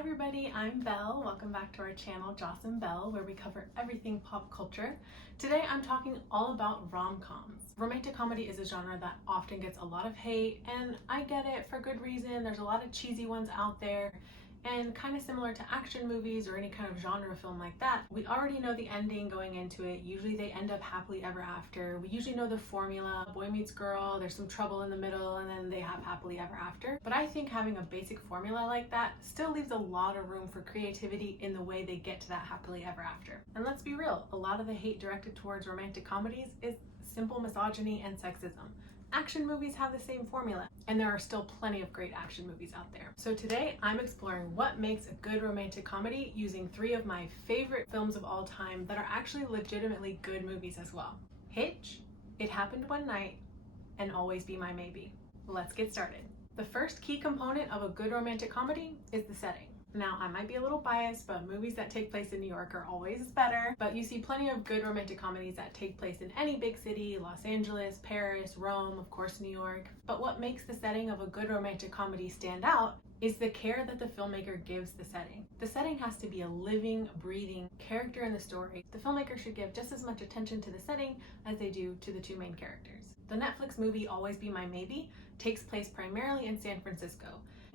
everybody, I'm Belle. Welcome back to our channel, Joss and Belle, where we cover everything pop culture. Today I'm talking all about rom-coms. Romantic comedy is a genre that often gets a lot of hate, and I get it for good reason. There's a lot of cheesy ones out there, and kind of similar to action movies or any kind of genre film like that, we already know the ending going into it. Usually they end up happily ever after. We usually know the formula. Boy meets girl, there's some trouble in the middle, and then they have happily ever after. But I think having a basic formula like that still leaves a lot of room for creativity in the way they get to that happily ever after. And let's be real, a lot of the hate directed towards romantic comedies is simple misogyny and sexism. Action movies have the same formula, and there are still plenty of great action movies out there. So today I'm exploring what makes a good romantic comedy using 3 of my favorite films of all time that are actually legitimately good movies as well. Hitch, It Happened One Night, and Always Be My Maybe. Let's get started. The first key component of a good romantic comedy is the setting. Now, I might be a little biased, but movies that take place in New York are always better. But you see plenty of good romantic comedies that take place in any big city, Los Angeles, Paris, Rome, of course, New York. But what makes the setting of a good romantic comedy stand out is the care that the filmmaker gives the setting. The setting has to be a living, breathing character in the story. The filmmaker should give just as much attention to the setting as they do to the 2 main characters. The Netflix movie Always Be My Maybe takes place primarily in San Francisco.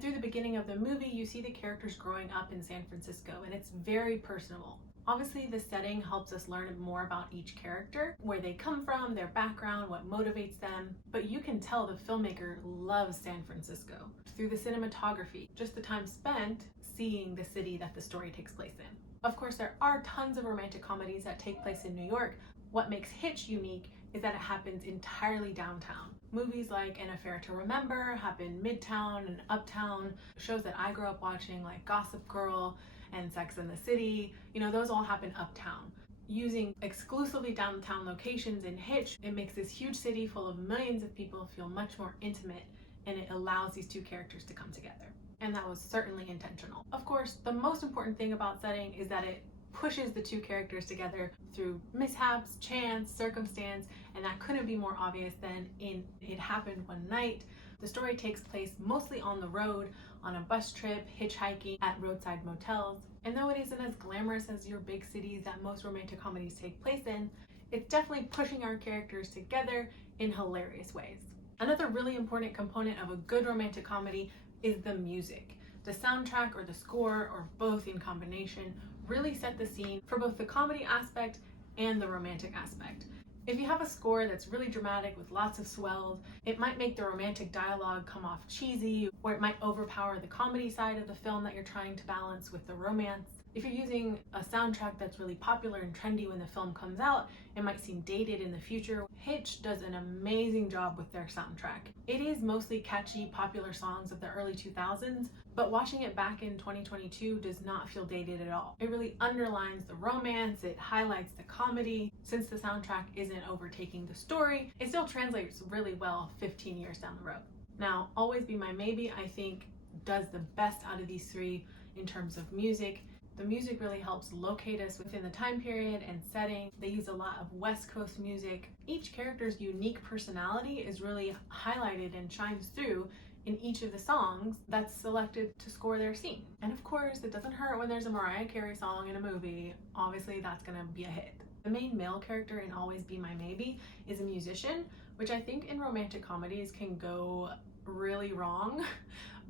Through the beginning of the movie, you see the characters growing up in San Francisco, and it's very personal. Obviously, the setting helps us learn more about each character, where they come from, their background, what motivates them, but you can tell the filmmaker loves San Francisco through the cinematography, just the time spent seeing the city that the story takes place in. Of course, there are tons of romantic comedies that take place in New York. What makes Hitch unique is that it happens entirely downtown. Movies like An Affair to Remember happen midtown and uptown. Shows that I grew up watching like Gossip Girl and Sex and the City, those all happen uptown. Using exclusively downtown locations in Hitch, it makes this huge city full of millions of people feel much more intimate, and it allows these 2 characters to come together. And that was certainly intentional. Of course, the most important thing about setting is that it pushes the 2 characters together through mishaps, chance, circumstance, and that couldn't be more obvious than in It Happened One Night. The story takes place mostly on the road, on a bus trip, hitchhiking, at roadside motels. And though it isn't as glamorous as your big cities that most romantic comedies take place in, it's definitely pushing our characters together in hilarious ways. Another really important component of a good romantic comedy is the music. The soundtrack or the score, or both in combination, really set the scene for both the comedy aspect and the romantic aspect. If you have a score that's really dramatic with lots of swells, it might make the romantic dialogue come off cheesy, or it might overpower the comedy side of the film that you're trying to balance with the romance. If you're using a soundtrack that's really popular and trendy when the film comes out, it might seem dated in the future. Hitch does an amazing job with their soundtrack. It is mostly catchy, popular songs of the early 2000s, but watching it back in 2022 does not feel dated at all. It really underlines the romance, it highlights the comedy. Since the soundtrack isn't overtaking the story, it still translates really well 15 years down the road. Now, Always Be My Maybe, I think, does the best out of these 3 in terms of music. The music really helps locate us within the time period and setting. They use a lot of West Coast music. Each character's unique personality is really highlighted and shines through in each of the songs that's selected to score their scene. And of course, it doesn't hurt when there's a Mariah Carey song in a movie. Obviously, that's gonna be a hit. The main male character in Always Be My Maybe is a musician, which I think in romantic comedies can go really wrong,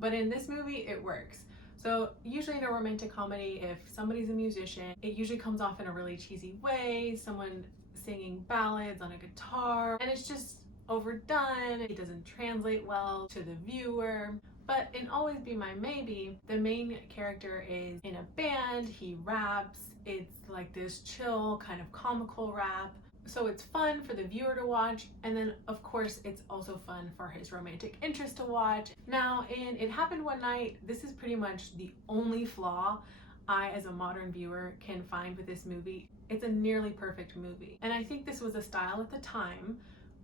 but in this movie, it works. So usually in a romantic comedy, if somebody's a musician, it usually comes off in a really cheesy way, someone singing ballads on a guitar, and it's just overdone. It doesn't translate well to the viewer. But in Always Be My Maybe, the main character is in a band, he raps, it's like this chill kind of comical rap. So it's fun for the viewer to watch, and then of course it's also fun for his romantic interest to watch. Now in It Happened One Night, this is pretty much the only flaw I as a modern viewer can find with this movie. It's a nearly perfect movie, and I think this was a style at the time,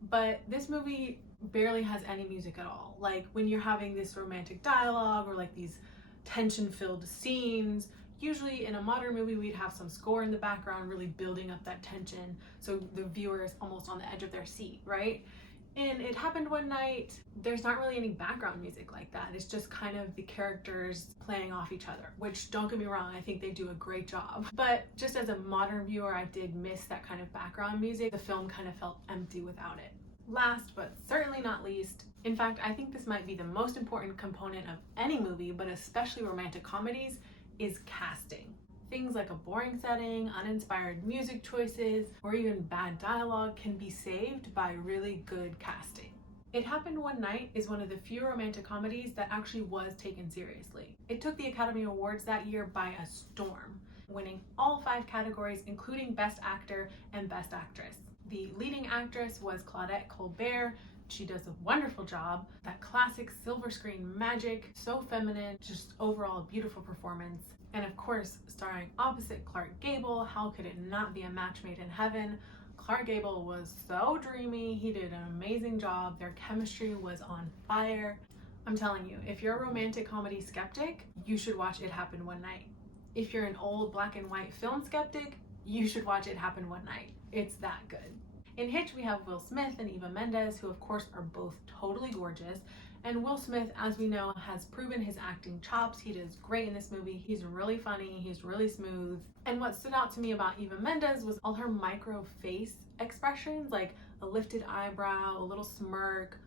but this movie barely has any music at all. Like when you're having this romantic dialogue or like these tension-filled scenes, usually in a modern movie we'd have some score in the background really building up that tension so the viewer is almost on the edge of their seat, right? In It Happened One Night, there's not really any background music like that. It's just kind of the characters playing off each other, which, don't get me wrong, I think they do a great job. But just as a modern viewer, I did miss that kind of background music. The film kind of felt empty without it. Last, but certainly not least, in fact, I think this might be the most important component of any movie, but especially romantic comedies, is casting. Things like a boring setting, uninspired music choices, or even bad dialogue can be saved by really good casting. It Happened One Night is one of the few romantic comedies that actually was taken seriously. It took the Academy Awards that year by a storm, winning all 5 categories, including Best Actor and Best Actress. The leading actress was Claudette Colbert. She does a wonderful job. That classic silver screen magic, so feminine, just overall a beautiful performance. And of course, starring opposite Clark Gable, how could it not be a match made in heaven? Clark Gable was so dreamy. He did an amazing job. Their chemistry was on fire. I'm telling you, if you're a romantic comedy skeptic, you should watch It Happened One Night. If you're an old black and white film skeptic, you should watch It Happened One Night. It's that good. In Hitch, we have Will Smith and Eva Mendes, who of course are both totally gorgeous. And Will Smith, as we know, has proven his acting chops. He does great in this movie. He's really funny. He's really smooth. And what stood out to me about Eva Mendes was all her micro face expressions, like a lifted eyebrow, a little smirk.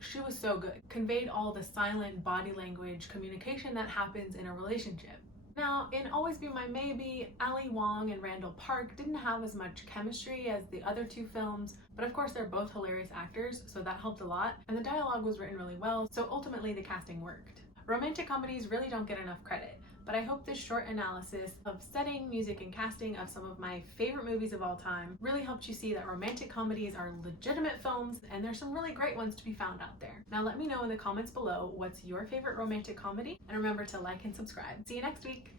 She was so good. Conveyed all the silent body language communication that happens in a relationship. Now, in Always Be My Maybe, Ali Wong and Randall Park didn't have as much chemistry as the other 2 films, but of course they're both hilarious actors, so that helped a lot, and the dialogue was written really well, so ultimately the casting worked. Romantic comedies really don't get enough credit, but I hope this short analysis of setting, music, and casting of some of my favorite movies of all time really helped you see that romantic comedies are legitimate films, and there's some really great ones to be found out there. Now let me know in the comments below what's your favorite romantic comedy, and remember to like and subscribe. See you next week!